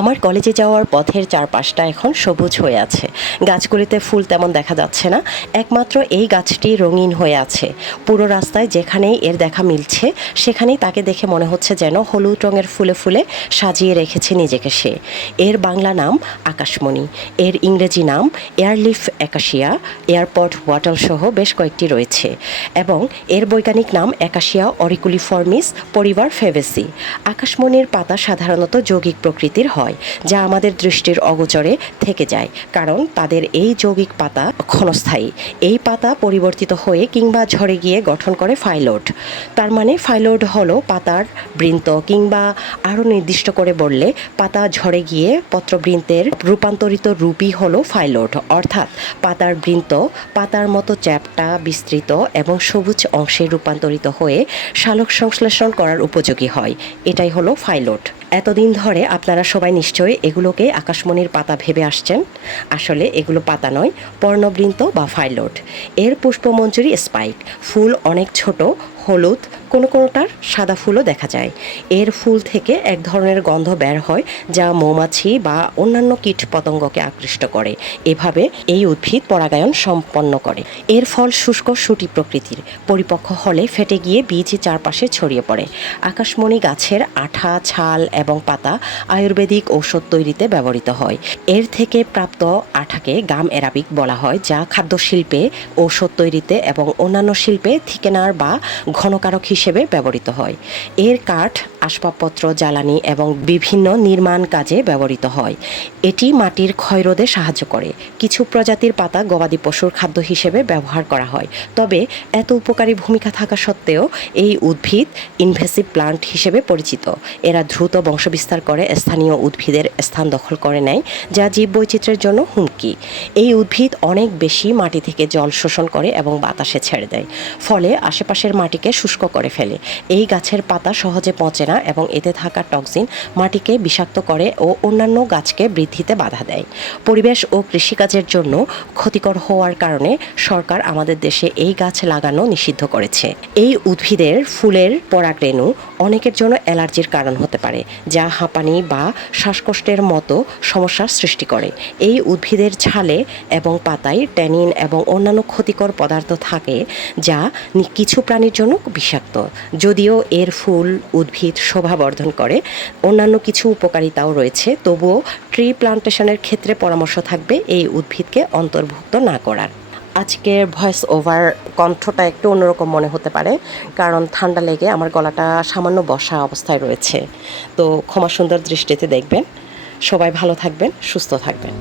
আমার কলেজে যাওয়ার পথের চারপাশটা এখন সবুজ হয়ে আছে। গাছগুলিতে ফুল তেমন দেখা যাচ্ছে না, একমাত্র এই গাছটি রঙিন হয়ে আছে। পুরো রাস্তায় যেখানেই এর দেখা মিলছে, সেখানেই তাকে দেখে মনে হচ্ছে যেন হলুদ রঙের ফুলে ফুলে সাজিয়ে রেখেছে নিজেকে সে। এর বাংলা নাম আকাশমণি, এর ইংরেজি নাম এয়ারলিফ একাশিয়া, এয়ারপোর্ট ওয়াটাল সহ বেশ কয়েকটি রয়েছে এবং এর বৈজ্ঞানিক নাম একাশিয়া অরিকুলিফর্মিস পরিবার ফেভেসি। আকাশমণির পাতা সাধারণত যৌগিক প্রকৃতির হয়। যা আমাদের দৃষ্টির অগোচরে থেকে যায়, কারণ তাদের এই যৌগিক পাতা ক্ষণস্থায়ী। এই পাতা পরিবর্তিত হয়ে কিংবা ঝরে গিয়ে গঠন করে ফাইলোড। তার মানে ফাইলোড হলো পাতার বৃন্ত কিংবা আরও নির্দিষ্ট করে বললে পাতা ঝরে গিয়ে পত্রবৃন্তের রূপান্তরিত রূপই হলো ফাইলোড। অর্থাৎ পাতার বৃন্ত পাতার মতো চ্যাপটা বিস্তৃত এবং সবুজ অংশে রূপান্তরিত হয়ে শালক সংশ্লেষণ করার উপযোগী হয়। এটাই হলো ফাইলোড। এতদিন ধরে আপনারা সবাই নিশ্চয়ই এগুলোকে আকাশমণির পাতা ভেবে আসছেন। আসলে এগুলো পাতা নয়, পর্ণবৃন্ত বা ফাইলোট এর পুষ্পমঞ্জুরি স্পাইক ফুল অনেক ছোট, হলুদ কোনো কোনোটার সাদা ফুলও দেখা যায়। এর ফুল থেকে এক ধরনের গন্ধ বের হয় যা মৌমাছি বা অন্যান্য কীট পতঙ্গকে আকৃষ্ট করে। এভাবে এই উদ্ভিদ পরাগায়ন সম্পন্ন করে। এর ফল শুষ্ক, সুটি প্রকৃতির। পরিপক্ক হলে ফেটে গিয়ে বীজ চারপাশে ছড়িয়ে পড়ে। আকাশমণি গাছের আঠা, ছাল এবং পাতা আয়ুর্বেদিক ঔষধ তৈরিতে ব্যবহৃত হয়। এর থেকে প্রাপ্ত আঠাকে গাম এরাবিক বলা হয়, যা খাদ্য শিল্পে ঔষধ তৈরিতে এবং অন্যান্য শিল্পে থিকেনার বা ঘনকারক হিসেবে ব্যবহৃত হয়। এর কাঠ, আসবাবপত্র, জ্বালানি এবং বিভিন্ন নির্মাণ কাজে ব্যবহৃত হয়। এটি মাটির ক্ষয়রোধে সাহায্য করে। কিছু প্রজাতির পাতা গবাদি পশুর খাদ্য হিসেবে ব্যবহার করা হয়। তবে এত উপকারী ভূমিকা থাকা সত্ত্বেও এই উদ্ভিদ ইনভেসিভ প্লান্ট হিসেবে পরিচিত। এরা দ্রুত বংশবিস্তার করে স্থানীয় উদ্ভিদের স্থান দখল করে নেয়, যা জীববৈচিত্র্যের জন্য হুমকি। এই উদ্ভিদ অনেক বেশি মাটি থেকে জল শোষণ করে এবং বাতাসে ছেড়ে দেয়। ফলে আশেপাশের মাটিকে শুষ্ক করে ফেলে। এই গাছের পাতা সহজে পচে না এবং এতে থাকা টক্সিন মাটিকে বিষাক্ত করে ও অন্যান্য গাছকে বৃদ্ধিতে বাধা দেয়। পরিবেশ ও কৃষিকাজের জন্য ক্ষতিকর হওয়ার কারণে সরকার আমাদের দেশে এই গাছ লাগানো নিষিদ্ধ করেছে। এই উদ্ভিদের ফুলের পরাগরেণু অনেকের জন্য অ্যালার্জির কারণ হতে পারে, যা হাঁপানি বা শ্বাসকষ্টের মতো সমস্যার সৃষ্টি করে। এই উদ্ভিদের ছালে এবং পাতায় ট্যানিন এবং অন্যান্য ক্ষতিকর পদার্থ থাকে, যা কিছু প্রাণীর জন্য বিষাক্ত। যদিও এর ফুল, উদ্ভিদ শোভা বর্ধন করে, অন্যান্য কিছু উপকারিতাও রয়েছে, তবুও ট্রি প্লান্টেশনের ক্ষেত্রে পরামর্শ থাকবে এই উদ্ভিদকে অন্তর্ভুক্ত না করার। আজকের ভয়েস ওভার কণ্ঠটা একটু অন্যরকম মনে হতে পারে, কারণ ঠান্ডা লেগে আমার গলাটা সামান্য বসা অবস্থায় রয়েছে। তো ক্ষমা সুন্দর দৃষ্টিতে দেখবেন। সবাই ভালো থাকবেন, সুস্থ থাকবেন।